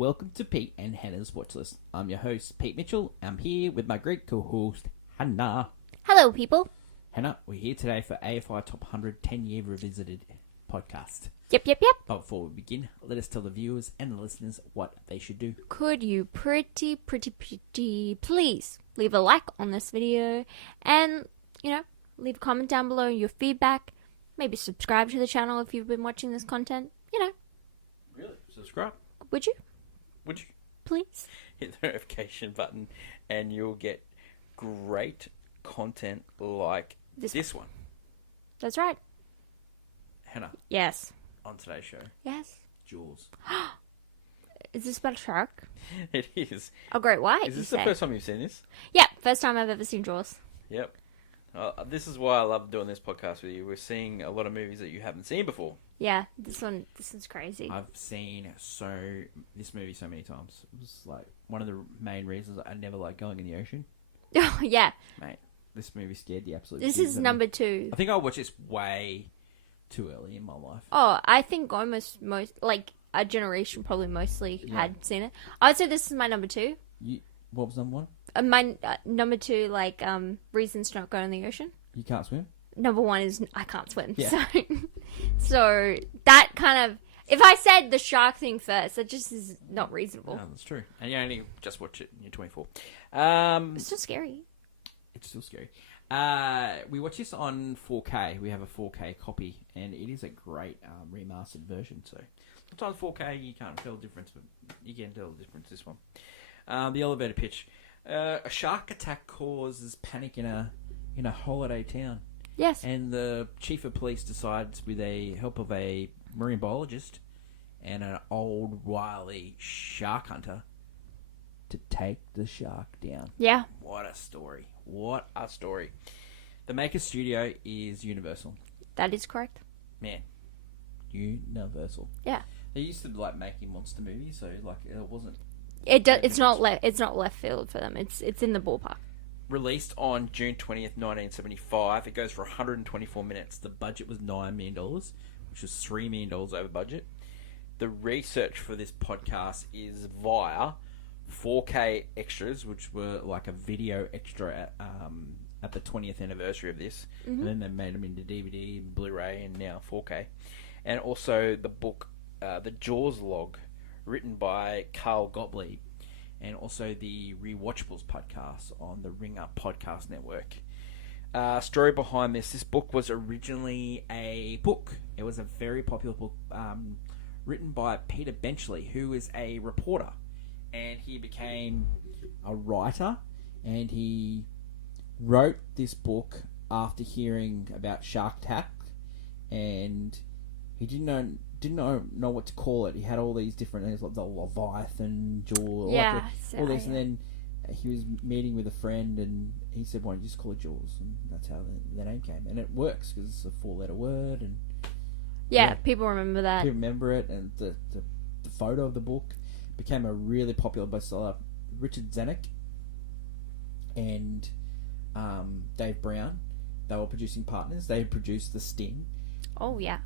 Welcome to Pete and Hannah's Watchlist. I'm your host, Pete Mitchell. I'm here with my great co-host, Hannah. Hello, people. Hannah, we're here today for AFI Top 100 10-Year Revisited podcast. Yep. But before we begin, let us tell the viewers and the listeners what they should do. Could you pretty please leave a like on this video and, leave a comment down below your feedback. Maybe subscribe to the channel if you've been watching this content. Really? Subscribe? Would you? Would you? Please. Hit the notification button and you'll get great content like this one. That's right. Hannah, Yes. on today's show, Yes. Jaws. Is this about a shark? It is. A great white, Is this you the say? first time you've seen this? Yeah, first time I've ever seen Jaws. Yep. This is why I love doing this podcast with you. We're seeing a lot of movies that you haven't seen before. Yeah, this is crazy. I've seen this movie so many times. It was like one of the main reasons I never like going in the ocean. Oh, yeah. Mate, this movie scared the absolute This shit is out of number me. 2. I think I watched this way too early in my life. Oh, I think most, a generation probably mostly had seen it. I would say this is my number 2. What was number 1? My number 2, reasons to not go in the ocean. You can't swim? Number 1 is I can't swim. Yeah. So that kind of, if I said the shark thing first, that just is not reasonable. No, that's true. And you only just watch it and you're 24. It's still scary. It's still scary. We watch this on 4K. We have a 4K copy, and it is a great remastered version. So sometimes 4K you can't tell the difference, but you can tell the difference this one. The elevator pitch. A shark attack causes panic in a holiday town. Yes. And the chief of police decides, with the help of a marine biologist and an old wily shark hunter, to take the shark down. Yeah. What a story. What a story. The maker studio is Universal. That is correct. Man. Universal. Yeah. They used to making monster movies, so it wasn't It's not left field for them. It's in the ballpark. Released on June 20th, 1975. It goes for 124 minutes. The budget was $9 million, which was $3 million over budget. The research for this podcast is via 4K extras, Which were like a video extra at the 20th anniversary of this. Mm-hmm. And then they made them into DVD, Blu-ray, and now 4K. And also the book, The Jaws Log, written by Carl Gottlieb. And also the Rewatchables podcast on the Ring Up Podcast Network. Story behind this. This book was originally a book. It was a very popular book written by Peter Benchley, who is a reporter. And he became a writer. And he wrote this book after hearing about Shark Attack. And he didn't know what to call it. He had all these different names, like the Leviathan, Jaws, all this, and then he was meeting with a friend, and he said, "Why don't you just call it Jaws?" And that's how the name came, and it works because it's a 4-letter word, and People remember that. people remember it, and the photo of the book became a really popular bestseller. Richard Zanuck and Dave Brown, they were producing partners. They had produced The Sting. Oh yeah.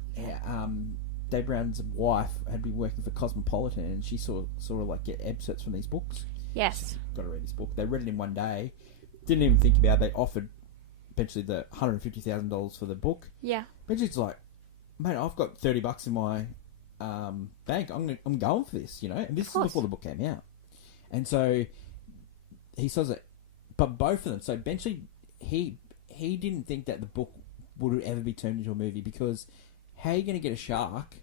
Dave Brown's wife had been working for Cosmopolitan, and she sort of get excerpts from these books. Yes. She said, got to read this book. They read it in one day. Didn't even think about it. They offered eventually the $150,000 for the book. Yeah. Benji's like, mate, I've got $30 in my bank. I'm going for this, And this is before the book came out. And so he says it, but both of them. So Benchley, he didn't think that the book would ever be turned into a movie, because how are you going to get a shark?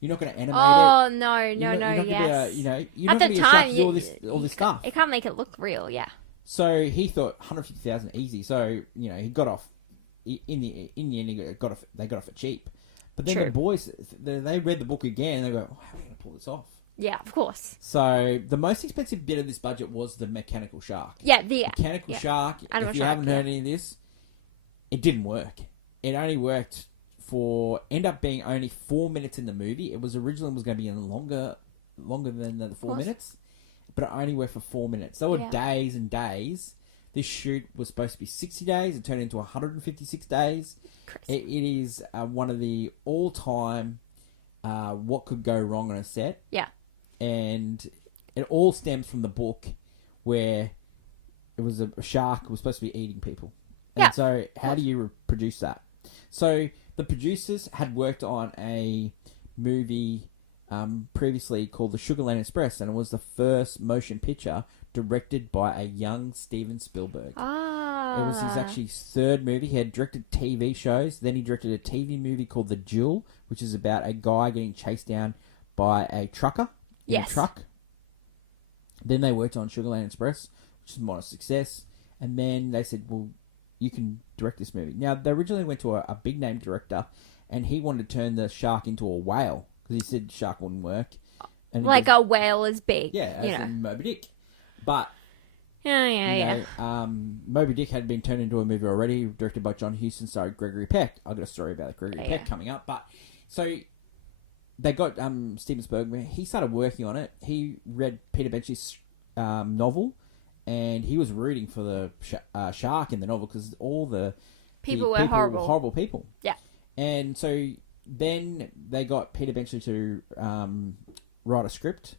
You're not going to animate it. Oh no, You're not yes. you're At not the going to time, do all this stuff. It can't make it look real. Yeah. So he thought 150,000 easy. So he got off. In the end, they got off it cheap. But then the boys, they read the book again, and they go, "Oh, how are we going to pull this off?" Yeah, of course. So the most expensive bit of this budget was the mechanical shark. Yeah, mechanical shark. Animal if you shark, haven't heard any of this, it didn't work. It only worked end up being only 4 minutes in the movie. It was originally going to be longer than the 4 minutes, but it only worked for 4 minutes. There were days and days. This shoot was supposed to be 60 days. It turned into 156 days. It is one of the all-time what could go wrong on a set. Yeah. And it all stems from the book where it was a shark who was supposed to be eating people. And Yeah. so how do you produce that? So the producers had worked on a movie previously called The Sugarland Express, and it was the first motion picture directed by a young Steven Spielberg. Ah. It was his actually third movie. He had directed TV shows. Then he directed a TV movie called The Jewel, which is about a guy getting chased down by a trucker in Yes. a truck. Then they worked on Sugarland Express, which is a modest success. And then they said, well, you can direct this movie. Now, they originally went to a big-name director, and he wanted to turn the shark into a whale, because he said shark wouldn't work. And he Like goes, a whale is big. yeah, as You know. in Moby Dick. But Yeah. Moby Dick had been turned into a movie already, directed by John Huston, starring Gregory Peck. I've got a story about Gregory Yeah. Peck coming up. But so they got Steven Spielberg. He started working on it. He read Peter Benchley's novel, and he was rooting for the shark in the novel because all the People were horrible. horrible people. Yeah. And so then they got Peter Benchley to write a script.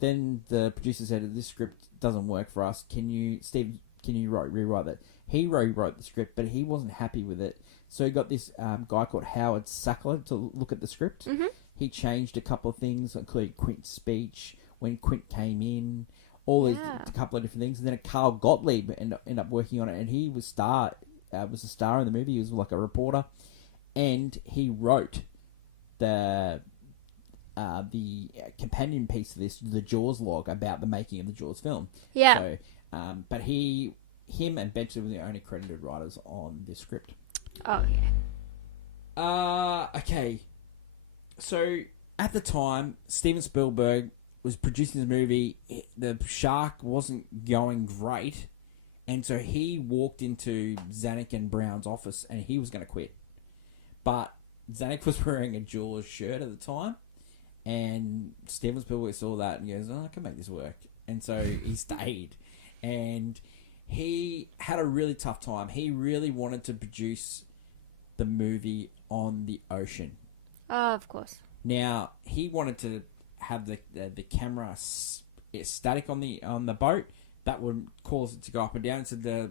Then the producer said, "This script doesn't work for us. Can you rewrite that?" He rewrote the script, but he wasn't happy with it. So he got this guy called Howard Sackler to look at the script. Mm-hmm. He changed a couple of things, including Quint's speech, when Quint came in, all these a couple of different things. And then Carl Gottlieb ended up working on it, and he was a star in the movie. He was like a reporter, and he wrote the companion piece of this, the Jaws log, about the making of the Jaws film. Yeah. So, but him and Benchley were the only credited writers on this script. Oh, yeah. Okay. So, at the time, Steven Spielberg was producing this movie. The shark wasn't going great, and so he walked into Zanuck and Brown's office, and he was going to quit. But Zanuck was wearing a Jaws shirt at the time, and Steven Spielberg saw that and goes, "Oh, I can make this work." And so he stayed, and he had a really tough time. He really wanted to produce the movie on the ocean. Oh, of course. Now, he wanted to have the camera static on the boat. That would cause it to go up and down. So the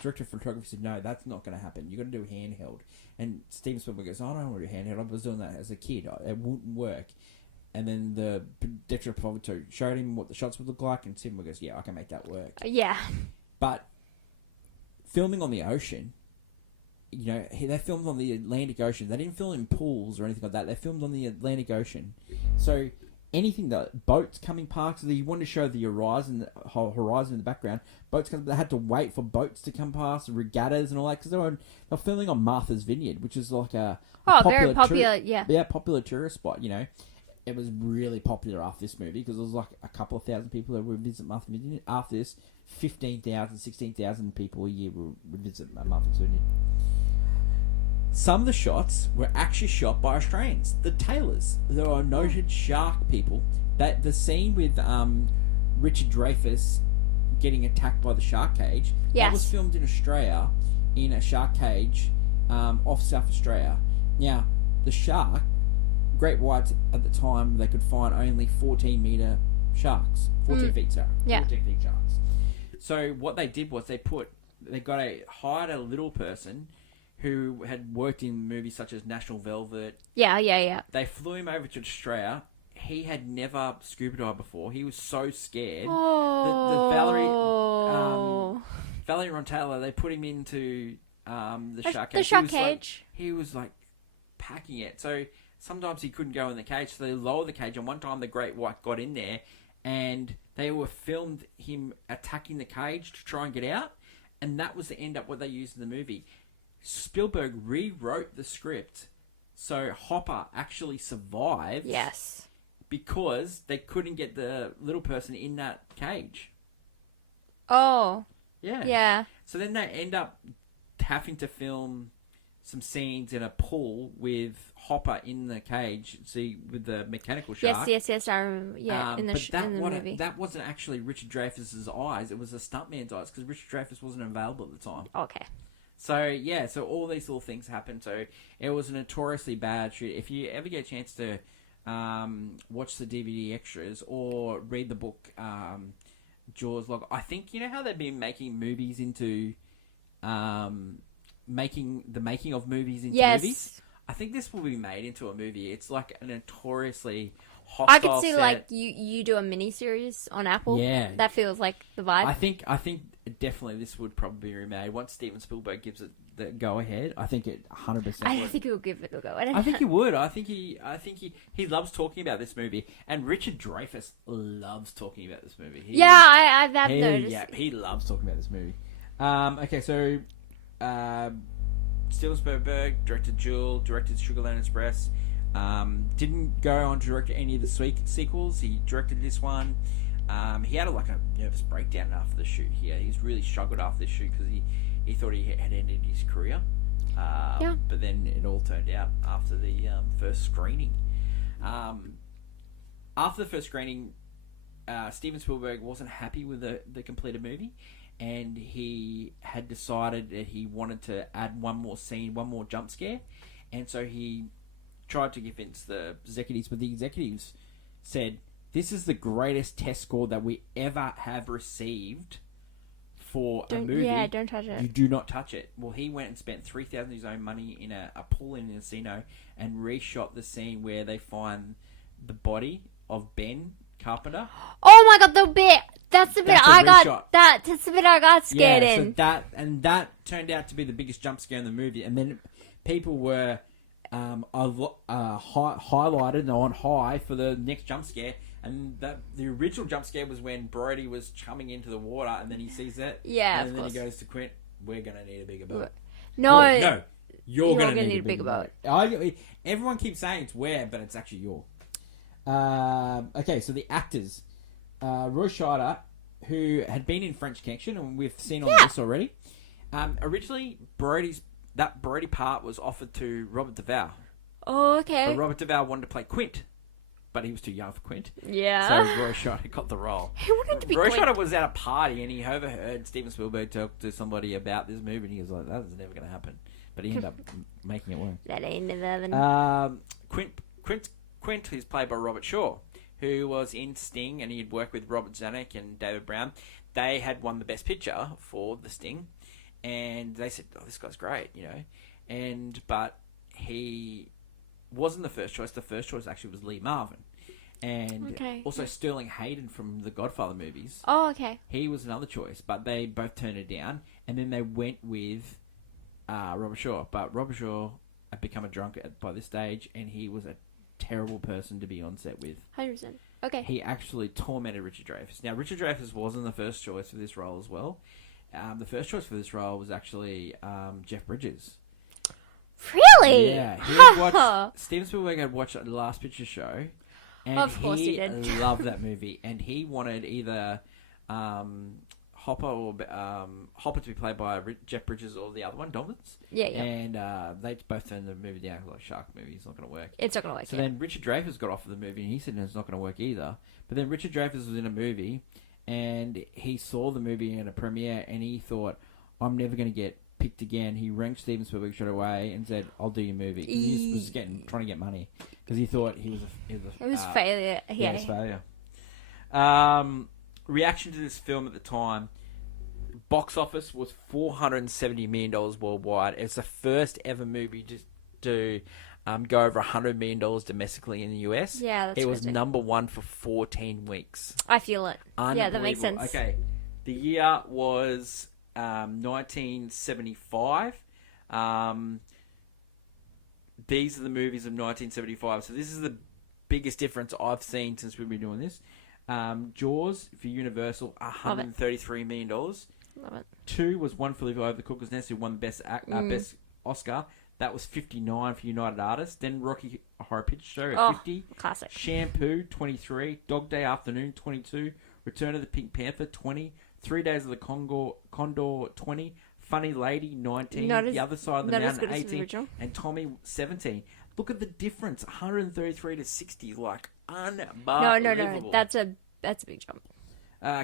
director of photography said, "No, that's not going to happen. You've got to do handheld." And Steven Spielberg goes, "I don't want to do handheld. I was doing that as a kid. It wouldn't work." And then the director of photography showed him what the shots would look like, and Steven goes, "Yeah, I can make that work." Yeah. But filming on the ocean, they filmed on the Atlantic Ocean. They didn't film in pools or anything like that. They filmed on the Atlantic Ocean. So anything that boats coming past, you wanted to show the horizon in the background. They had to wait for boats to come past, regattas and all that, because they were filming on Martha's Vineyard, which is like a very popular. Yeah. Popular tourist spot. It was really popular after this movie because there was like a couple of thousand people that would visit Martha's Vineyard. After this, 15,000, 16,000 people a year would visit Martha's Vineyard. Some of the shots were actually shot by Australians, the Taylors. They were noted shark people. The scene with Richard Dreyfuss getting attacked by the shark cage, that was filmed in Australia in a shark cage off South Australia. Now, the shark, great whites at the time, they could find only 14-metre sharks. 14 feet, sorry. Yeah. 14 feet sharks. So what they did was they hired a little person who had worked in movies such as National Velvet. Yeah. They flew him over to Australia. He had never scuba dived before. He was so scared. Oh. Valerie Ron Taylor, they put him into the shark cage. The shark cage. He was like packing it. So sometimes he couldn't go in the cage, so they lowered the cage. And one time the great white got in there, and they filmed him attacking the cage to try and get out. And that was what they used in the movie. Spielberg rewrote the script so Hopper actually survived. Yes. Because they couldn't get the little person in that cage. Oh. Yeah. Yeah. So then they end up having to film some scenes in a pool with Hopper in the cage, with the mechanical shark. Yes. I remember. Yeah, in the movie. That wasn't actually Richard Dreyfuss's eyes. It was a stuntman's eyes because Richard Dreyfuss wasn't available at the time. Okay. So all these little things happened. So it was a notoriously bad shoot. If you ever get a chance to watch the DVD extras, or read the book Jaws log. I think, you know how they've been making movies into making of movies into movies? I think this will be made into a movie. It's like a notoriously hostile I could see set. like you do a mini series on Apple. Yeah. That feels like the vibe. I think definitely this would probably be remade once Steven Spielberg gives it the go ahead. I think it 100%. I think he'll give it a go. I think he would. I think he loves talking about this movie, and Richard Dreyfuss loves talking about this movie. I've noticed. Yeah, he loves talking about this movie. Okay, so Steven Spielberg directed Jewel, directed Sugarland Express. Didn't go on to direct any of the sequels. He directed this one. He had a nervous breakdown after the shoot. He was really struggled after the shoot because he thought he had ended his career. But then it all turned out after the first screening. After the first screening, Steven Spielberg wasn't happy with the completed movie, and he had decided that he wanted to add one more scene, one more jump scare, and so he tried to convince the executives, but the executives said, "This is the greatest test score that we ever have received for a movie. Yeah, don't touch it. You do not touch it." Well, he went and spent $3,000 of his own money in a pool in a casino and reshot the scene where they find the body of Ben Carpenter. Oh my god, the bit! That's the bit That's a I got. reshot. That's the bit I got scared in. So that turned out to be the biggest jump scare in the movie, and then people were highlighted and on high for the next jump scare. And the original jump scare was when Brody was chumming into the water, and then he sees it. Yeah, and of then course. he goes to Quint, "We're gonna need a bigger boat." No, no, you're gonna need a bigger boat. Everyone keeps saying it's where, but it's actually your. Okay, so the actors, Roy Scheider, who had been in French Connection, and we've seen on this already. Originally, Brody part was offered to Robert Duvall. Oh, okay. But Robert Duvall wanted to play Quint, but he was too young for Quint. Yeah. So Roy Scheider got the role. He wanted to be Roy Quint. Scheider was at a party, and he overheard Steven Spielberg talk to somebody about this movie, and he was like, "That was never going to happen." But he ended up making it work. That ain't never happened. Quint, who's played by Robert Shaw, who was in Sting, and he'd worked with Robert Zanuck and David Brown. They had won the Best Picture for the Sting, and they said, "Oh, this guy's great," you know. But he wasn't the first choice. The first choice actually was Lee Marvin, and also Sterling Hayden from the Godfather movies. Oh, okay. He was another choice, but they both turned it down, and then they went with Robert Shaw. But Robert Shaw had become a drunk by this stage, and he was a terrible person to be on set with. 100%. Okay. He actually tormented Richard Dreyfuss. Now, Richard Dreyfuss wasn't the first choice for this role as well. The first choice for this role was actually Jeff Bridges. Really? Yeah. He had watched, Steven Spielberg had watched The Last Picture Show, and of course he did. loved that movie, and he wanted either Hopper to be played by Jeff Bridges or the other one, Dobbins. Yeah. And they both turned the movie down like shark movie. It's not going to work. It's not going to work. So then Richard Dreyfuss got offered the movie, and he said it's not going to work either. But then Richard Dreyfuss was in a movie, and he saw the movie in a premiere, and he thought, "I'm never going to get picked again." He rang Steven Spielberg straight away and said, "I'll do your movie." 'Cause he was trying to get money because he thought he was failure. Yeah, it was failure. Reaction to this film at the time. Box office was $470 million worldwide. It's the first ever movie to go over $100 million domestically in the US. Yeah, that's it was crazy. number one for 14 weeks. I feel it. Yeah, that makes sense. Okay, the year was 1975. These are the movies of 1975. So this is the biggest difference I've seen since we've been doing this. Jaws for Universal, $133 million. Love it. 2 was One Flew Over the Cuckoo's Nest, who won the best Oscar. That was 59 for United Artists. Then Rocky Horror Picture Show at 50. Classic. Shampoo, 23. Dog Day Afternoon, 22. Return of the Pink Panther, 20. 3 Days of the Condor, 20. Funny Lady, 19. The Other Side of the Mountain, 18. And Tommy, 17. Look at the difference. 133 to 60. Like, unbelievable. No. That's a big jump.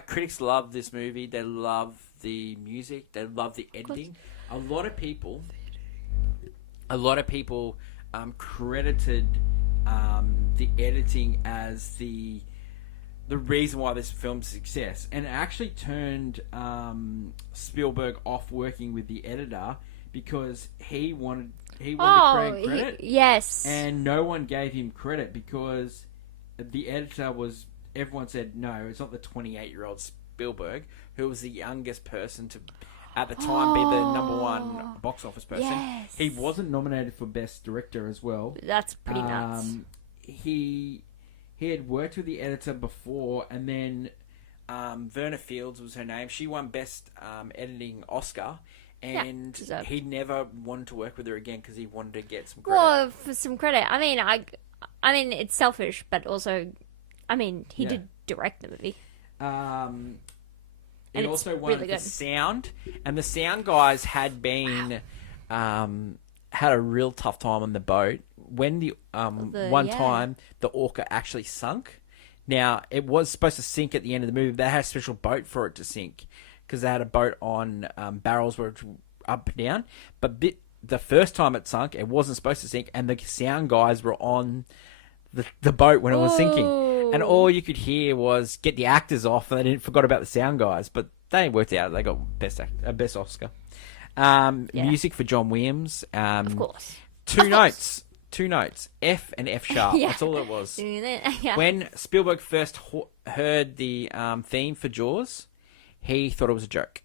Critics love this movie. They love the music. They love the ending. A lot of people credited the editing as the reason why this film's success, and it actually turned Spielberg off working with the editor because he wanted to create credit. Yes. And no one gave him credit because the editor was. Everyone said no. It's not the 28-year-old Spielberg who was the youngest person to, at the time, be the number one box office person. Yes. He wasn't nominated for Best Director as well. That's pretty nuts. He had worked with the editor before, and then Verna Fields was her name. She won Best Editing Oscar, and he never wanted to work with her again because he wanted to get some credit. Well, for some credit. I mean, it's selfish, but also, he did direct the movie. It also won really the sound, and the sound guys had been had a real tough time on the boat when the time the Orca actually sunk. Now it was supposed to sink at the end of the movie. But they had a special boat for it to sink because they had a boat on barrels where it was up and down. But the first time it sunk, it wasn't supposed to sink, and the sound guys were on the boat when it was sinking, and all you could hear was get the actors off, and they forgot about the sound guys. But they worked out; they got best Oscar. Music for John Williams. Of course. Two notes, F and F sharp. That's all it was. When Spielberg first heard the theme for Jaws, he thought it was a joke.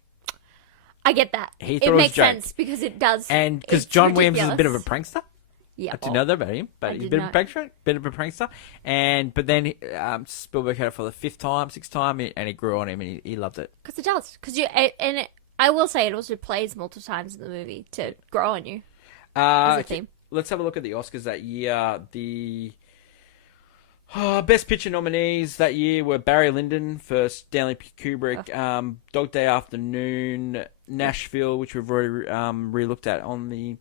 I get that. It makes sense because it does. And because John Williams is a bit of a prankster. Yeah, I didn't know that about him, but he's a bit of a prankster. But then Spielberg had it for the fifth time, sixth time, and it grew on him, and he loved it. Because it does. I will say it also plays multiple times in the movie to grow on you as a theme. Let's have a look at the Oscars that year. The Best Picture nominees that year were Barry Lyndon for Stanley Kubrick, Dog Day Afternoon, Nashville, which we've already re-looked at on the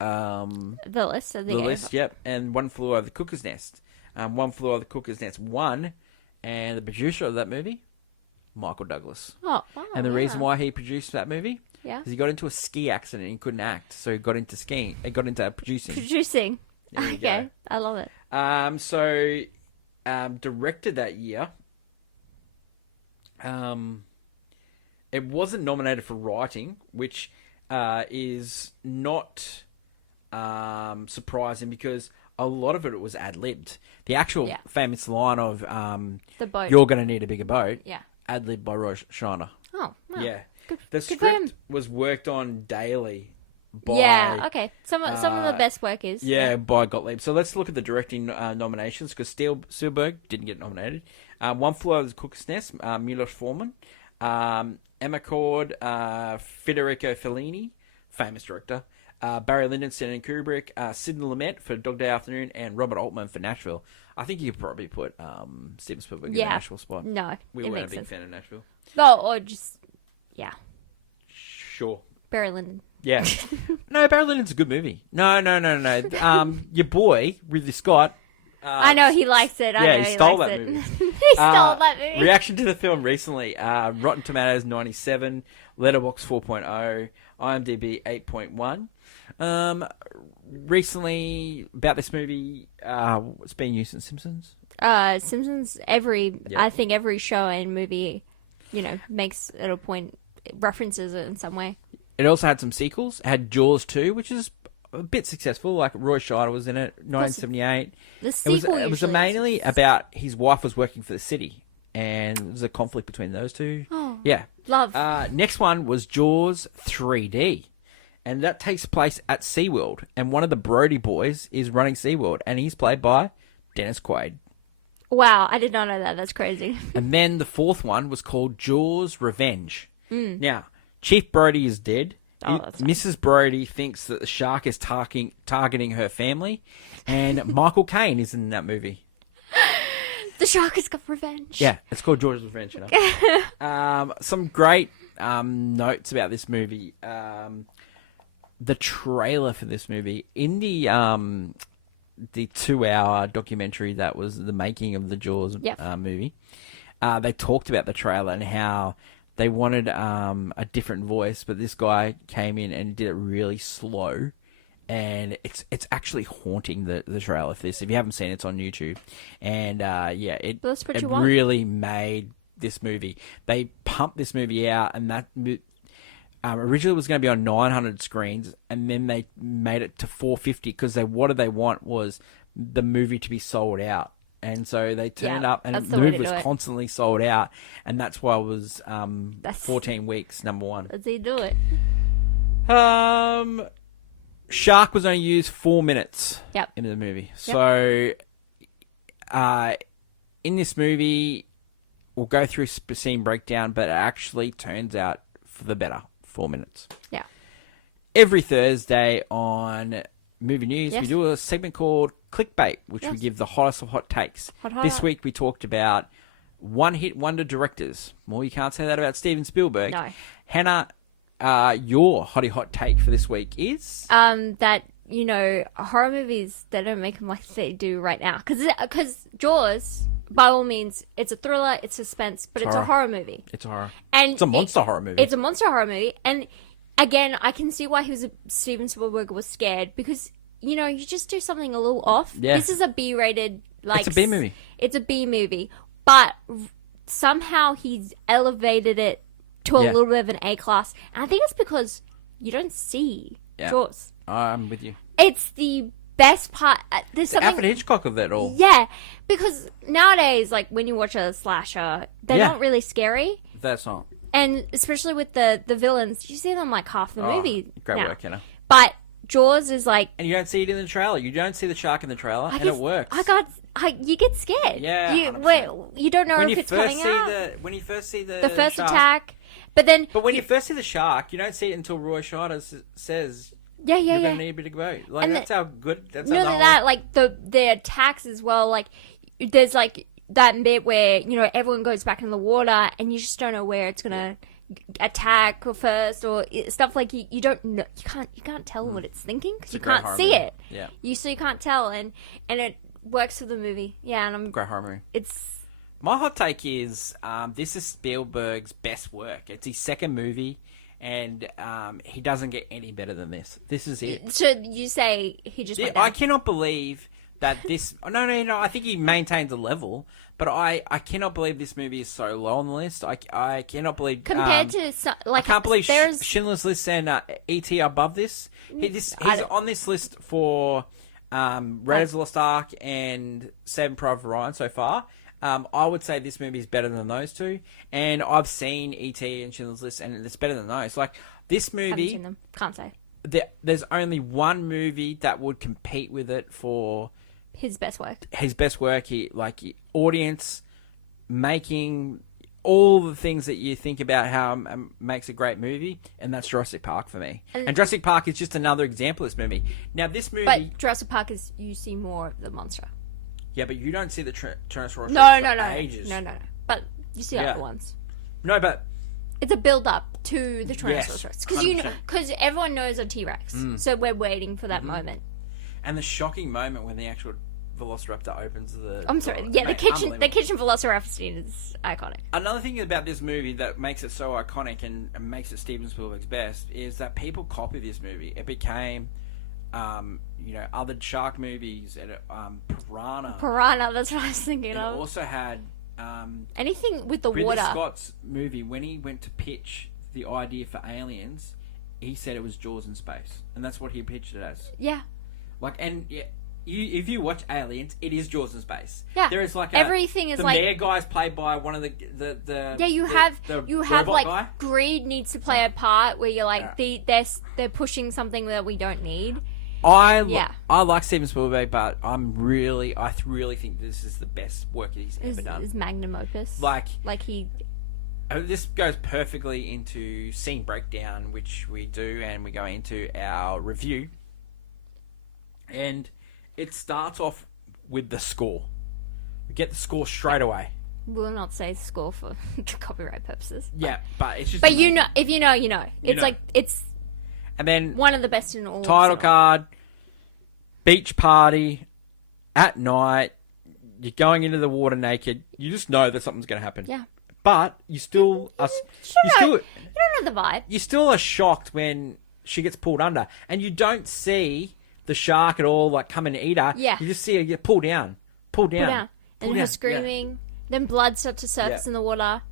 list. The list, yep. And One Flew Over the Cuckoo's Nest. One Flew Over the Cuckoo's Nest won, and the producer of that movie, Michael Douglas. Oh, wow. And the reason why he produced that movie, because he got into a ski accident and he couldn't act, so he got into skiing. He got into producing. Okay, I love it. Directed that year. It wasn't nominated for writing, which is not surprising because a lot of it was ad-libbed. The actual famous line of the boat. "You're going to need a bigger boat," ad-libbed by Roy Schreiner. Oh, wow. Yeah. Good script was worked on daily by... okay. Some of the best work is. By Gottlieb. So let's look at the directing nominations, because Spielberg didn't get nominated. One Flew Over the Cuckoo's Nest, Milos Forman. Emma Cord, Federico Fellini, famous director. Barry Lyndon, Stanley Kubrick. Sidney Lumet for Dog Day Afternoon, and Robert Altman for Nashville. I think you could probably put Steven Spielberg in the Nashville spot. No, we weren't a big fan of Nashville. Oh, or just... Yeah. Sure. Barry Lyndon. Yeah. No, Barry Lyndon's a good movie. No. Your boy, Ridley Scott. I know he likes it. He stole that movie. He stole that movie. Reaction to the film recently. Rotten Tomatoes 97, Letterboxd 4.0, IMDb 8.1. Recently, about this movie, it's been used in Simpsons. Simpsons, I think every show and movie, makes it a point, references it in some way. It also had some sequels. It had Jaws 2, which is a bit successful. Like Roy Scheider was in it, 1978. The sequel it was mainly about his wife was working for the city, and there was a conflict between those two. Oh, yeah. Love. Next one was Jaws 3D, and that takes place at SeaWorld, and one of the Brody boys is running SeaWorld, and he's played by Dennis Quaid. Wow, I did not know that. That's crazy. And then the fourth one was called Jaws Revenge. Now, Chief Brody is dead. Mrs. Brody thinks that the shark is targeting her family, and Michael Caine is in that movie. The shark has got revenge. Yeah, it's called Jaws Revenge. Some great notes about this movie. The trailer for this movie, in the 2-hour documentary that was the making of the Jaws movie, they talked about the trailer and how they wanted a different voice, but this guy came in and did it really slow and it's actually haunting the trailer for this. If you haven't seen it, it's on YouTube, and That's what it you want. really made this movie. They pumped this movie out, and that originally was going to be on 900 screens, and then they made it to 450 because what they want was the movie to be sold out. And so they turned up, and the movie was constantly sold out, and that's why it was 14 weeks, number one. That's how you do it. Shark was only used 4 minutes into the movie. Yep. So in this movie, we'll go through scene breakdown, but it actually turns out for the better. 4 minutes. Yeah. Every Thursday on Movie News, Yes. we do a segment called Clickbait, which we give the hottest of hot takes. This week we talked about one-hit wonder directors. Well, you can't say that about Steven Spielberg. No. Hannah, your hottie hot take for this week is? That, horror movies, they don't make them like they do right now. Because Jaws, by all means, it's a thriller, it's suspense, but it's a horror movie. It's a horror. And it's a monster horror movie. It's a monster horror movie. And again, I can see why Steven Spielberg was scared, because, you just do something a little off. Yeah. This is a B-rated, it's a B movie. It's a B movie. But somehow he's elevated it to a little bit of an A class. And I think it's because you don't see Jaws. I'm with you. It's the best part. There's something. Alfred Hitchcock of that all. Yeah, because nowadays, like when you watch a slasher, they're not really scary, That's not. and especially with the villains, you see them like half the movie. Great now. work, Hannah. But Jaws is like, And you don't see it in the trailer. You don't see the shark in the trailer, and it works. you get scared. Yeah, you don't know when if you it's first coming see out. when you first see The first shark, attack, but then But when you first see the shark, you don't see it until Roy Scheider says, you're gonna need a bit of boat. Like, And that's how good. That's not how only that, like the attacks as well. Like there's like that bit where everyone goes back in the water, and you just don't know where it's gonna attack first or stuff. Like you don't know, you can't tell what it's thinking because you can't see it. Yeah, you can't tell, and it works for the movie. Yeah, and I'm great horror movie. It's My hot take is this is Spielberg's best work. It's his second movie, and he doesn't get any better than this. This is it. So you say he just went down. I cannot believe that this... No, I think he maintains a level, but I cannot believe this movie is so low on the list. I cannot believe... compared to I can't believe there's Schindler's List and E.T. are above this. He's on this list for Raiders of the Lost Ark and Saving Private Ryan so far. I would say this movie is better than those two, and I've seen E.T. and Schindler's List, and it's better than those. Like this movie, haven't seen them. Can't say there's only one movie that would compete with it for his best work. Audience making, all the things that you think about how makes a great movie, and that's Jurassic Park for me. And Jurassic Park is just another example of this movie. Now, this movie... But Jurassic Park is, you see more of the monster. Yeah, but you don't see the Tyrannosaurus No. ages. No. But you see other ones. No, but... It's a build-up to the Tyrannosaurus Rex. Because 100%. everyone knows a T-Rex. So we're waiting for that moment. And the shocking moment when the actual Velociraptor opens the... I'm sorry. Yeah, the kitchen Velociraptor scene is iconic. Another thing about this movie that makes it so iconic and makes it Steven Spielberg's best is that people copy this movie. It became, other shark movies and Piranha. Piranha, that's what I was thinking It of. also had... anything with the Ridley water. Scott's movie, when he went to pitch the idea for Aliens, he said it was Jaws in space. And that's what he pitched it as. Yeah. If you watch Aliens, it is Jaws in space. Yeah. There is everything is the like... mayor guy's played by one of the Yeah, you have like guy. greed needs to play a part where you're like they're pushing something that we don't need. I like Steven Spielberg, but I really think this is the best work he's ever done. His magnum opus. This goes perfectly into scene breakdown, which we do, and we go into our review. And it starts off with the score. We get the score straight away. We'll not say score for copyright purposes. Yeah, but it's just... But if you know, you know. It's and then one of the best in all. Title card, beach party, at night, you're going into the water naked. You just know that something's going to happen. Yeah. But you still are... You don't know the vibe. You still are shocked when she gets pulled under. And you don't see the shark at all, like come and eat her. Yeah. You just see her get pull down. Pull down. Pull And her down. screaming. Then blood starts to surface in the water.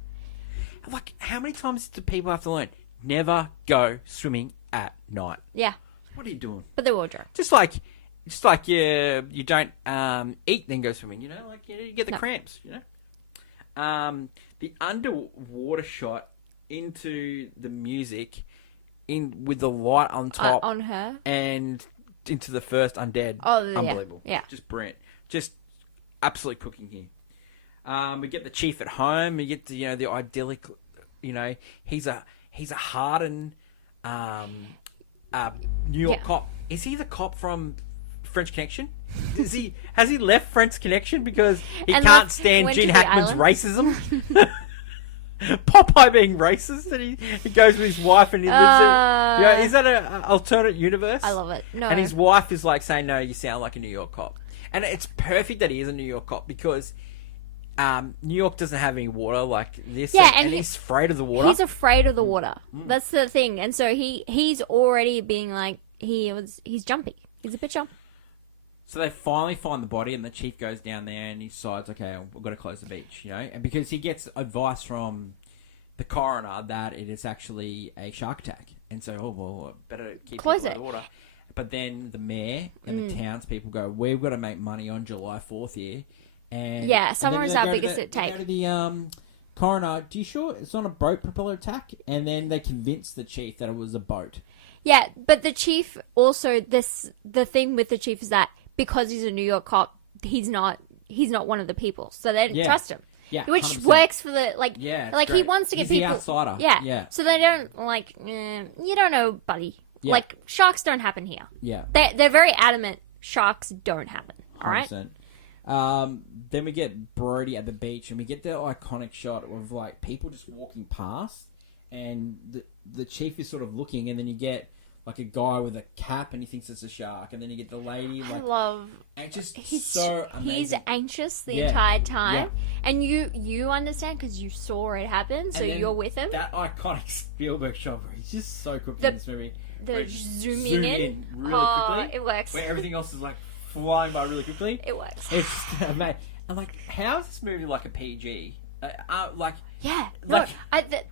Like, how many times do people have to learn? Never go swimming at night. Yeah. What are you doing? But they were drunk. Just like you don't eat then go swimming. You know, like you get the cramps. You know. The underwater shot into the music, with the light on top On her. and into the first undead. Oh, yeah. Unbelievable. Yeah. Just brilliant. Just absolute cooking here. We get the chief at home. We get the the idyllic. He's a hardened New York cop. Is he the cop from French Connection? Has he left French Connection because he And can't left- stand went Gene to the Hackman's island? racism? Popeye being racist, and he goes with his wife and he lives in. Is that an alternate universe? I love it. No. And his wife is like saying, "No, you sound like a New York cop." And it's perfect that he is a New York cop because New York doesn't have any water like this. Yeah, and and he's afraid of the water. He's afraid of the water. That's the thing. And so he's already being like, he's jumpy. He's a bit jumpy. So they finally find the body, and the chief goes down there and he decides, okay, we've got to close the beach, and because he gets advice from the coroner that it is actually a shark attack, and so better keep Close people out it. of the water. But then the mayor and the townspeople go, we've got to make money on July 4th here, and Yeah, and summer then is they our go to biggest the- take. They go to the coroner. Do you sure it's not a boat propeller attack? And then they convince the chief that it was a boat. Yeah, but the chief also, the thing with the chief is that because he's a New York cop, he's not one of the people, so they don't Yeah. trust him. Yeah, Which 100%. works for the Yeah, it's like he great. wants to get He's the people outsider. Yeah, Yeah. So they don't you don't know, buddy. Yeah. Like sharks don't happen here. Yeah. They're very adamant. Sharks don't happen. All right. 100%. Then we get Brody at the beach, and we get the iconic shot of like people just walking past, and the chief is sort of looking, and then you get like a guy with a cap, and he thinks it's a shark, and then you get the lady I like, love. and it's just He's so amazing. he's anxious the Yeah. entire time, Yeah. and you understand because you saw it happen, so And then you're with him. That iconic Spielberg shot where he's just so quick The- in this movie. Where The he just zooming zoom in, really oh, quickly, it works. where everything else is like flying by really quickly. It works. It's just amazing. I'm like, how is this movie like a PG? Like. Yeah, Like-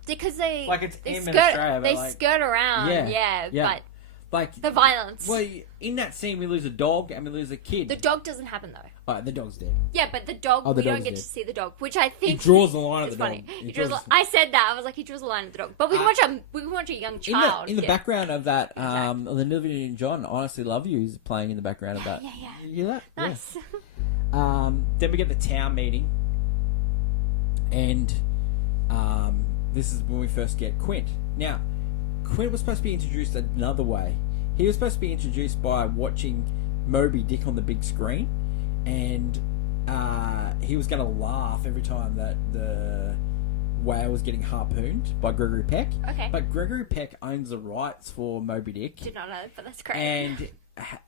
because they Like it's they M in skirt Australia, but they like- skirt around, Yeah, yeah. but Like the violence. Well, in that scene, we lose a dog and we lose a kid. The dog doesn't happen though. Oh, the dog's dead. Yeah, but the dog Oh, the we don't dog's get dead. to see the dog, which I think He draws the line at is the funny. dog. He draws I said that I was like he draws a line at the dog, but we can watch a young child In the get- background of that, Exactly. Olivia Newton-John, Honestly Love You, is playing in the background of that. Yeah. You hear that? Nice. Yeah. Then we get the town meeting, and this is when we first get Quint. Now, Quint was supposed to be introduced another way. He was supposed to be introduced by watching Moby Dick on the big screen, and he was going to laugh every time that the whale was getting harpooned by Gregory Peck. Okay. But Gregory Peck owns the rights for Moby Dick. Did not know, but that's great. And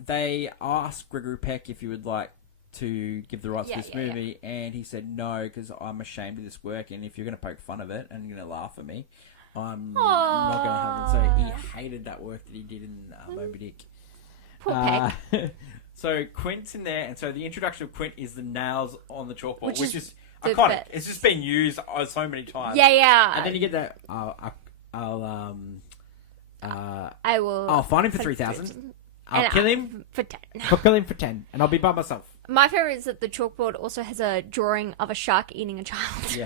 they asked Gregory Peck if he would like to give the rights Yeah, to this movie, and he said no because I'm ashamed of this work, and if you're going to poke fun of it and you're going to laugh at me, I'm not going to have it. So he hated that work that he did in Moby Dick. Poor Peck. So Quint's in there, and so the introduction of Quint is the nails on the chalkboard, which is the iconic. best. It's just been used so many times. Yeah. And then you get that. I will. I'll find him for 3,000. I'll And kill him. for 10. I'll kill him for 10, and I'll be by myself. My favorite is that the chalkboard also has a drawing of a shark eating a child. Yeah.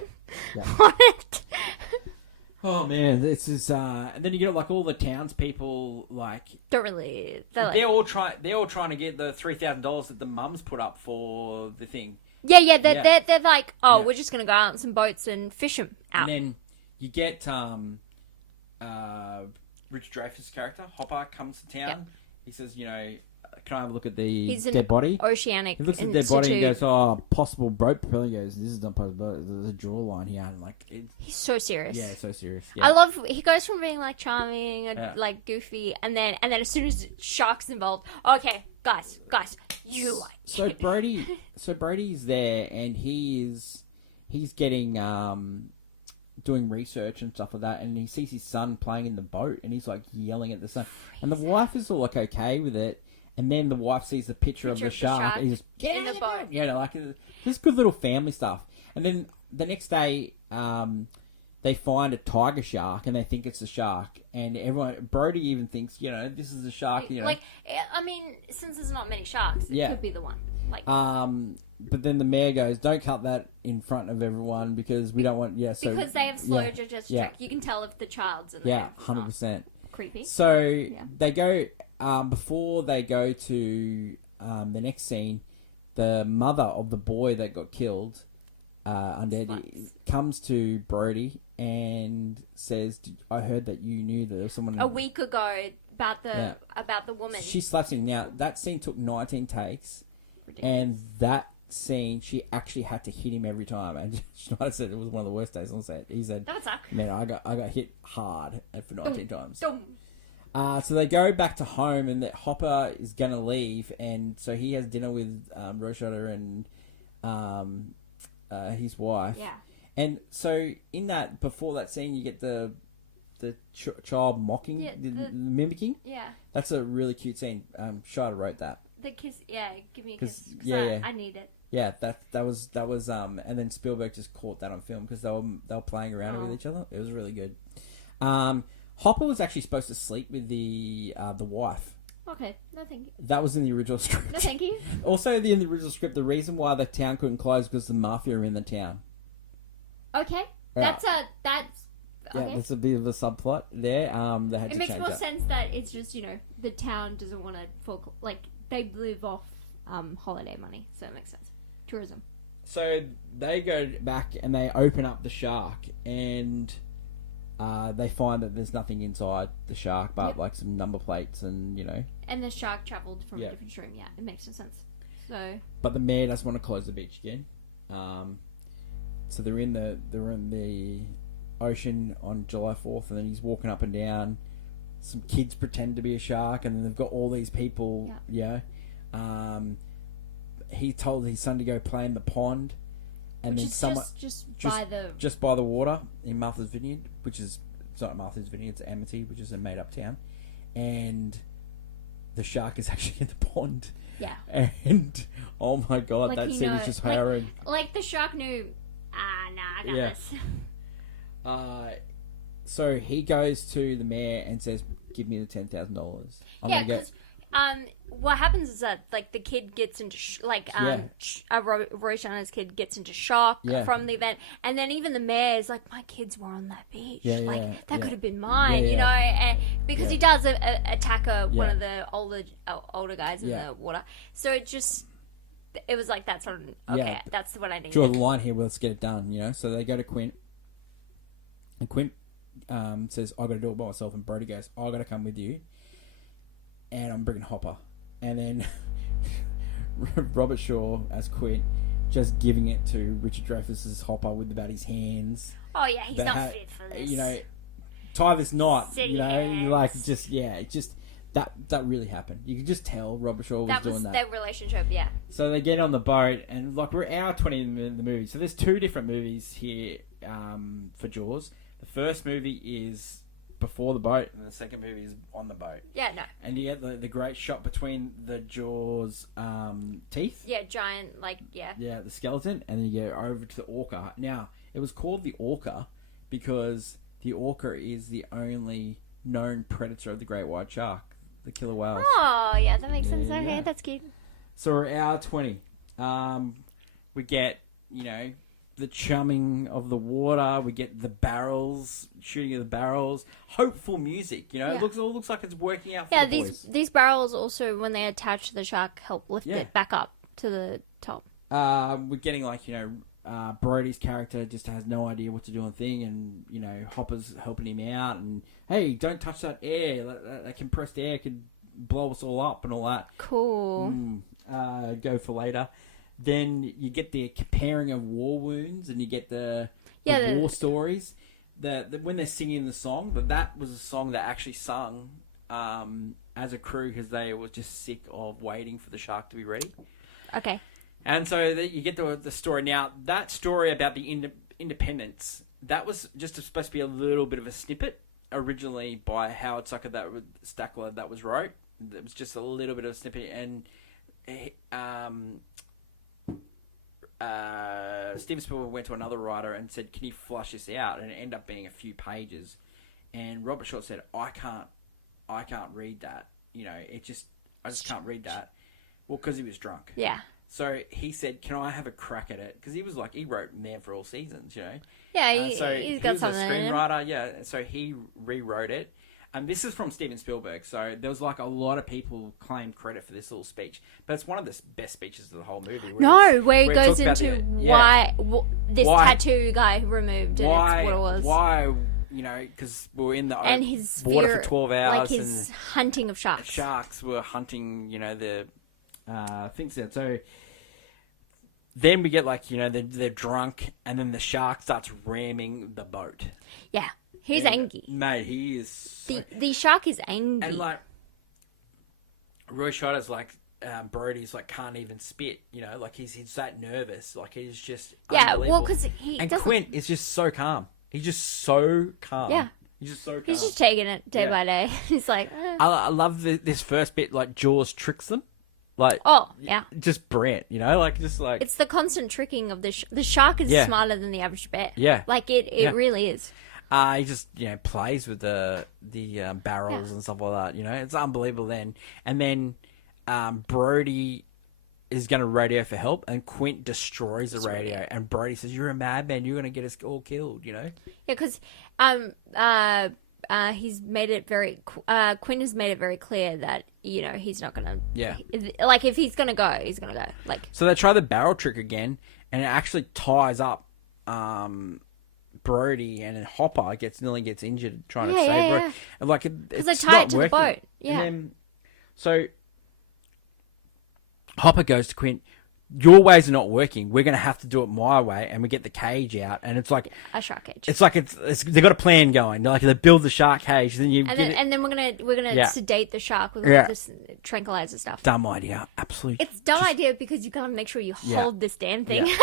On it. Oh man, this is and then you get like all the townspeople like Don't really. They're like, they're all trying to get the $3,000 that the mums put up for the thing. yeah. They're like, oh, Yeah. we're just gonna go out on some boats and fish them out. And then you get Richard Dreyfuss' character, Hopper, comes to town. Yep. He says, can I have a look at the He's an dead body? Oceanic He looks at the Institute. dead body and goes, oh, possible boat propeller. He goes, this is not possible. There's a jawline here. And like, He's so serious. yeah, it's so serious. Yeah. I love. He goes from being like charming, Yeah. like goofy, and then as soon as sharks involved, okay, guys, you like. So Brody's there, and he's getting doing research and stuff like that, and he sees his son playing in the boat, and he's like yelling at the son, and the wife is all like okay with it, And then the wife sees the picture of the shark, and he just get in the boat. like just good little family stuff. And then the next day, they find a tiger shark, and they think it's a shark. And Brody even thinks, this is a shark. I mean, since there's not many sharks, it could be the one. But then the mayor goes, "Don't cut that in front of everyone because we don't want." So because they have slow check. You can tell if the child's in there. Yeah, 100%. Creepy. So they go before they go to the next scene. The mother of the boy that got killed, undead, comes to Brody and says, "I heard that you knew that there was someone a week ago about the woman." She slaps him. Now that scene took 19 takes, Ridiculous. and that scene she actually had to hit him every time. And Schneider said it was one of the worst days on set. He said, "That would suck." Man, I got hit hard for 19 times. Dum. So they go back to home, and that Hopper is gonna leave, and so he has dinner with Roshotter and his wife. Yeah. And so before that scene, you get the child mocking, the mimicking. Yeah. That's a really cute scene. Shida wrote that. The kiss, give me a kiss. I need it. Yeah, that was, and then Spielberg just caught that on film because they were playing around with each other. It was really good. Hopper was actually supposed to sleep with the wife. Okay, no thank you. That was in the original script. No thank you. Also, in the original script, the reason why the town couldn't close because the mafia are in the town. Okay, Yeah. that's Yeah, okay. that's a bit of a subplot there. They had It to makes change more that. sense that it's just the town doesn't want to they live off holiday money, so it makes sense. Tourism. So they go back and they open up the shark, and they find that there's nothing inside the shark but like some number plates and And the shark travelled from a different stream. Yeah, it makes no sense. So. But the mayor doesn't want to close the beach again. So they're in the ocean on July 4th, and then he's walking up and down. Some kids pretend to be a shark, and then they've got all these people. He told his son to go play in the pond, and Which then is someone just by the water in Martha's Vineyard, which is it's not Martha's Vineyard, it's Amity, which is a made up town, and the shark is actually in the pond. Yeah. And oh my god, that scene is just harrowing. Like the shark knew. I got this. So he goes to the mayor and says, "Give me the $10,000. Yeah, because what happens is that the kid gets into Roy Shauna's kid gets into shock from the event, and then even the mayor is like, "My kids were on that beach. That could have been mine, and because he does attack one of the older guys in the water. So it was like that's that's what I need. Draw the line here. Well, let's get it done. So they go to Quint, and Quint says, "I got to do it by myself," and Brody goes, "I got to come with you." And I'm bringing Hopper. And then Robert Shaw as Quint just giving it to Richard Dreyfuss's Hopper with about his hands. Oh yeah, he's not fit for this. Tie this knot. City That really happened. You could just tell Robert Shaw was doing that. Their relationship, yeah. So they get on the boat, and we're hour 20 in the movie. So there's two different movies here for Jaws. The first movie is before the boat, and the second movie is on the boat. Yeah, no. And you get the great shot between the Jaws teeth. Yeah, giant, Yeah, the skeleton, and then you go over to the orca. Now, it was called the orca because the orca is the only known predator of the great white shark, the killer whales. Oh, yeah, that makes sense. Okay, yeah. That's cute. So we're hour 20. We get, the chumming of the water. We get the barrels, shooting of the barrels. Hopeful music, It looks like it's working out for the boys. These barrels also, when they attach to the shark, help lift it back up to the top. We're getting Brody's character just has no idea what to do on thing, and Hopper's helping him out, and hey, don't touch that air. That compressed air could blow us all up and all that. Cool. Go for later. Then you get the comparing of war wounds, and you get the war stories. When they're singing the song, that was a song that actually sung as a crew because they were just sick of waiting for the shark to be ready. Okay. And so you get the story. Now, that story about the independence, that was just supposed to be a little bit of a snippet originally by Howard Stackler that was wrote. there was just a little bit of a snippet, and Steven Spielberg went to another writer and said, "Can you flush this out?" And it ended up being a few pages. And Robert Short said, "I can't read that. I just can't read that." Well, because he was drunk. Yeah. So he said, "Can I have a crack at it?" Because he wrote Man for All Seasons, Yeah, he's got he was something. a screenwriter, yeah. So he rewrote it. And this is from Steven Spielberg. So there was a lot of people claim credit for this little speech. But it's one of the best speeches of the whole movie. Where he goes talks about into why this tattoo guy removed and why, it's what it was. Why, because we were in the and his water fear, for 12 hours. like his and hunting of sharks. Sharks were hunting, the things that. So then we get they're drunk, and then the shark starts ramming the boat. Yeah, he's angry. Mate, he is. The shark is angry. And Roy Scheider's Brody's can't even spit. He's that nervous. He's just well, because Quint is just so calm. He's just so calm. Yeah. He's just so calm. He's just taking it day by day. He's like, I love this first bit. Jaws tricks them. Yeah. Just brilliant, It's the constant tricking of the shark is smarter than the average bear. Yeah. It really is. He just plays with the barrels and stuff like that. It's unbelievable. Then Brody is going to radio for help, and Quint destroys the radio. And Brody says, "You're a madman. You're going to get us all killed." Yeah, because he's made it very. Quint has made it very clear that he's not going to. Yeah. If he's going to go, he's going to go. So they try the barrel trick again, and it actually ties up Brody, and then Hopper nearly gets injured trying to save Brody. And because they tie it to the boat. Yeah. And then, so Hopper goes to Quint, "Your ways are not working. We're going to have to do it my way," and we get the cage out, and it's like a shark cage. It's they've got a plan going. They build the shark cage, and then we're gonna sedate the shark with all this tranquilizer stuff. Dumb idea, absolutely. It's dumb idea because you gotta make sure you hold this damn thing. Yeah.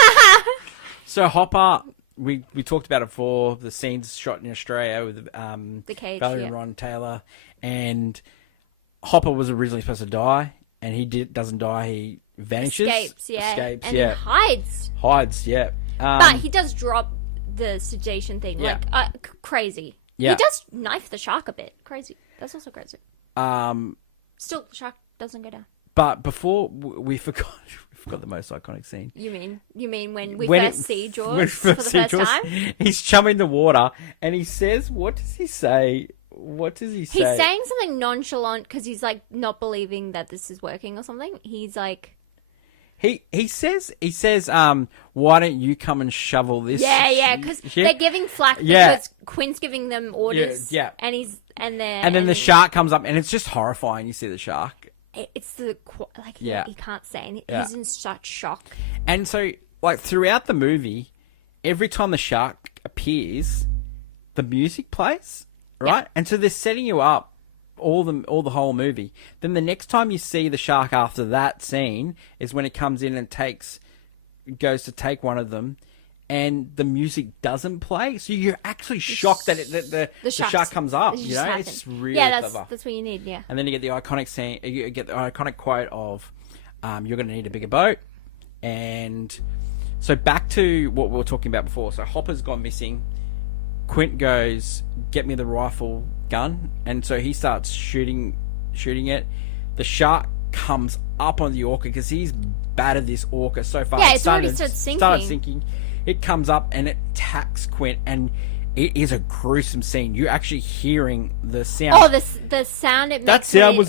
So Hopper, we talked about it before. The scenes shot in Australia with the cage, Valerie and Ron Taylor, and Hopper was originally supposed to die, and he doesn't die. He vanishes, escapes, and yeah, hides, yeah. But he does drop the sedation thing, crazy. Yeah. He does knife the shark a bit, crazy. That's also crazy. Still, the shark doesn't go down. But before we forgot the most iconic scene. You mean when we first see Jaws for the first time? He's chumming the water, and he says, "What does he say?" He's saying something nonchalant because he's not believing that this is working or something. He's like. He says, "Why don't you come and shovel this?" Yeah, because they're giving flack because Quint's giving them orders. Yeah, and then the shark comes up, and it's just horrifying. You see the shark. It's he can't say anything. Yeah. He's in such shock. And so, throughout the movie, every time the shark appears, the music plays, right? Yeah. And so they're setting you up. All the whole movie. Then the next time you see the shark after that scene is when it comes in and goes to take one of them, and the music doesn't play. So you're actually shocked that the shark comes up. It's really clever. That's what you need. Yeah. And then you get the iconic scene. You get the iconic quote of, "You're going to need a bigger boat." And so back to what we were talking about before. So Hopper's gone missing. Quint goes, "Get me the rifle gun," and so he starts shooting it. The shark comes up on the orca because he's battered this orca so far. Yeah, it's already started sinking. It comes up and it attacks Quint, and it is a gruesome scene. You're actually hearing the sound. Oh, the sound it makes. That sound was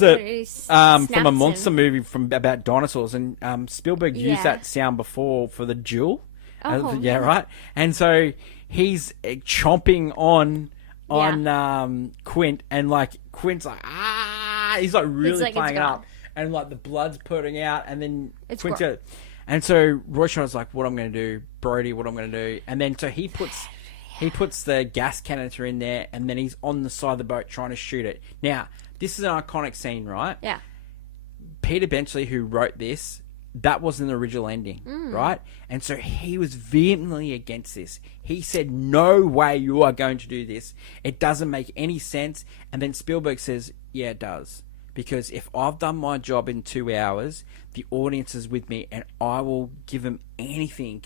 from a monster movie about dinosaurs, and Spielberg used that sound before for the Duel. Right. And so he's chomping on Quint, and Quint's he's really playing it up, and the blood's putting out, and then Quint's got, and so Roy Scheider's like, "What I'm going to do, Brody? What I'm going to do?" And then so he puts the gas canister in there, and then he's on the side of the boat trying to shoot it. Now this is an iconic scene, right? Yeah. Peter Benchley, who wrote this, that wasn't the original ending, right? And so he was vehemently against this. He said, "No way you are going to do this. It doesn't make any sense." And then Spielberg says, "Yeah, it does. because if I've done my job in 2 hours, the audience is with me, and I will give them anything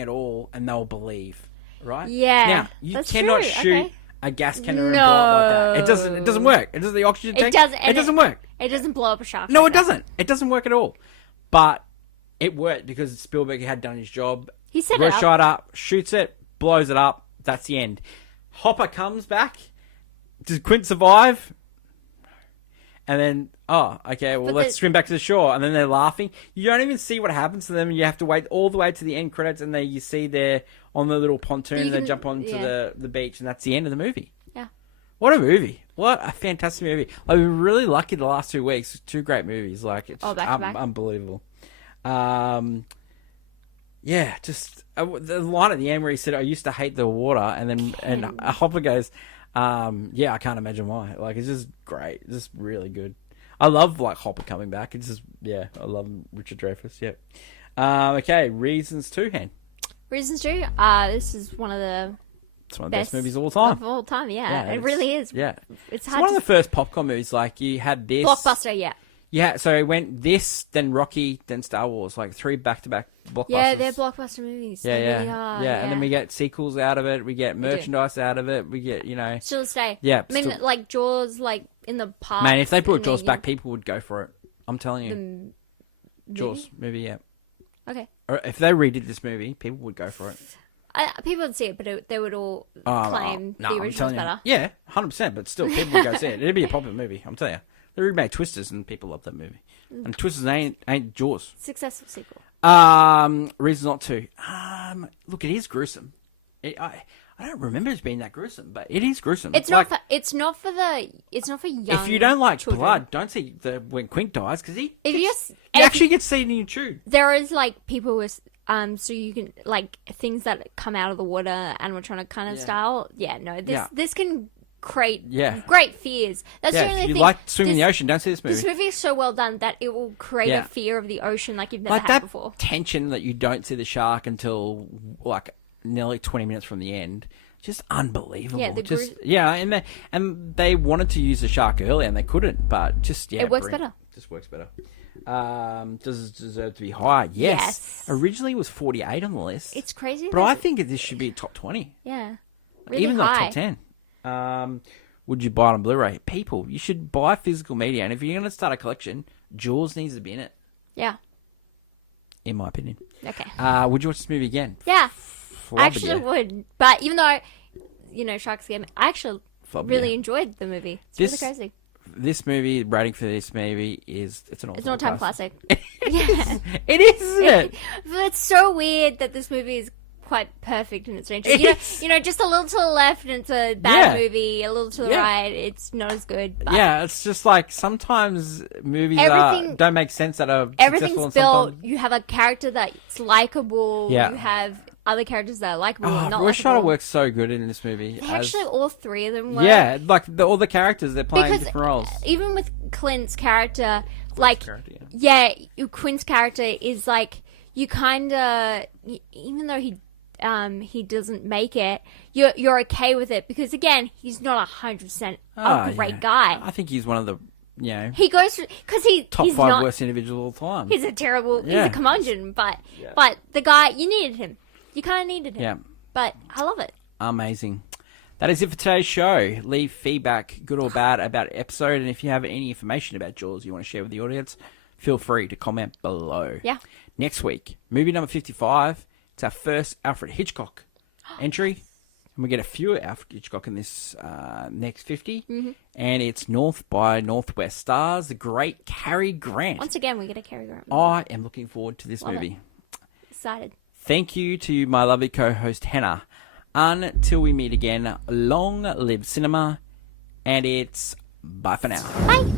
at all, and they'll believe, right? Yeah, Now you that's cannot true. shoot Okay. a gas cannon and blow it like that. It doesn't work. It doesn't. The oxygen tank. It doesn't work. It doesn't blow up a shark. No, like it that. doesn't. It doesn't work at all. But it worked because Spielberg had done his job. He set it Rush up. shot up, shoots it, blows it up. That's the end. Hopper comes back. Does Quint survive? And then, okay, well, let's swim back to the shore. And then they're laughing. You don't even see what happens to them. You have to wait all the way to the end credits, and you see they're on the little pontoon, and they jump onto the beach, and that's the end of the movie. Yeah. What a movie. What a fantastic movie. I've been really lucky the last 2 weeks. 2 great movies. Like, it's back to back. unbelievable. Yeah, just the line at the end where he said, "I used to hate the water," and Hopper goes, "Yeah, I can't imagine why." Like, it's just great. It's just really good. I love like Hopper coming back. It's just I love Richard Dreyfuss. Yep. Okay, Reasons 2, Hen. Reasons 2. This is one of the It's one of the best movies of all time. Of all time, yeah. Yeah, It really is. Yeah, It's it's hard one to... of the first popcorn movies. Like, you had this Blockbuster, yeah. Yeah, so it went this, then Rocky, then Star Wars, like 3 back-to-back blockbusters. Yeah, they're blockbuster movies. Yeah, They yeah, really are, yeah. And then we get sequels out of it. We get merchandise out of it. We get, Still stay. Yeah, I mean, still- like Jaws, like in the park. man, if they brought Jaws back, people would go for it. I'm telling you, The Jaws movie, yeah. Okay. Or if they redid this movie, people would go for it. People would see it, but they would all Oh, claim no, the I'm original's telling you. better. Yeah, 100%. But still, people would go see it. It'd be a popular movie. I'm telling you. They remade Twisters, and people love that movie. And Twisters ain't Jaws. Successful sequel. Reasons not to. Look, it is gruesome. I don't remember it being that gruesome, but it is gruesome. It's not for young. If you don't like children. blood, don't see when Quint dies, because he If actually gets seen in tube. there is like people with so you can like things that come out of the water, animatronic kind of style. Yeah, no, this can create great fears. That's the only if you thing. like swimming in the ocean, don't see this movie. This movie is so well done that it will create a fear of the ocean like you've never Like had that before. tension that you don't see the shark until like nearly 20 minutes from the end. Just unbelievable. Yeah, and they wanted to use the shark earlier and they couldn't, but it works better. Just works better. Does it deserve to be higher? Yes. Originally it was 48 on the list. It's crazy. But I think this should be top 20. Yeah. Really Even high. not top 10. Would you buy it on Blu-ray? People, you should buy physical media, and if you're going to start a collection, Jaws needs to be in it. Yeah. In my opinion. Okay. Would you watch this movie again? Yeah. Flub I it, actually would. But even though, sharks scare me, I actually Flub, really yeah. enjoyed the movie. It's This- really crazy. This movie, rating for this movie is it's an All-time classic. Yeah. It is, isn't it? But it's so weird that this movie is quite perfect in its nature. It is. Just a little to the left and it's a bad movie, a little to the right, it's not as good. But Yeah, it's just like sometimes movies don't make sense that are everything's successful, and built. sometimes... You have a character that's likable. Yeah. You have other characters that are likable and not Roy Scheider likable. works so good in this movie. Actually, all three of them work. Yeah, like all the characters, they're playing Because different roles. even with Clint's character, like, character, Quinn's character is like, you kind of, even though he doesn't make it, you're okay with it because again, he's not 100% a great guy. I think he's one of the He goes because top he's 5 not, worst individuals of all time. He's a terrible, he's Yeah. a curmudgeon, but the guy, you needed him. You kind of needed him. Yeah. But I love it. Amazing. That is it for today's show. Leave feedback, good or bad, about the episode, and if you have any information about Jaws you want to share with the audience, feel free to comment below. Yeah. Next week, movie number 55. It's our first Alfred Hitchcock entry. And we get a few Alfred Hitchcock in this next 50. Mm-hmm. And it's North by Northwest. Stars the great Cary Grant. Once again, we get a Cary Grant. I am looking forward to this Love movie. Excited. Thank you to my lovely co-host, Hannah. Until we meet again, long live cinema. And it's bye for now. Bye.